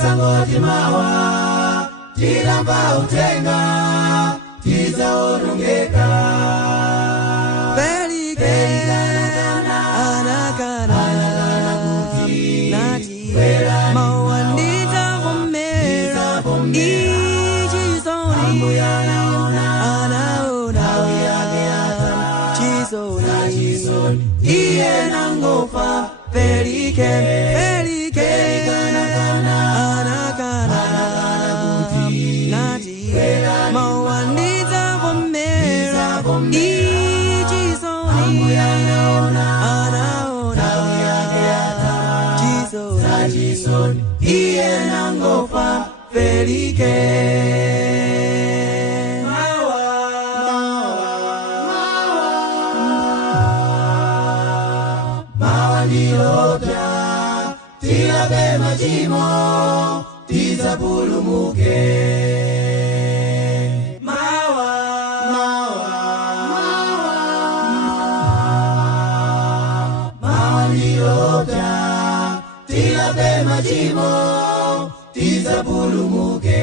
tisangoti mawa tilamba utenga tizaonongeka anakana kuti mawandita vomera ichizoni anaona chizoni iye nangofa pelike anakana kuti mawandita vomera ichizoni anaona chizoni iye nangofa pelike mawa ndilopya tilabe machimo tizapulumuke mawa ndilopya tilabe machimo tizapulumuke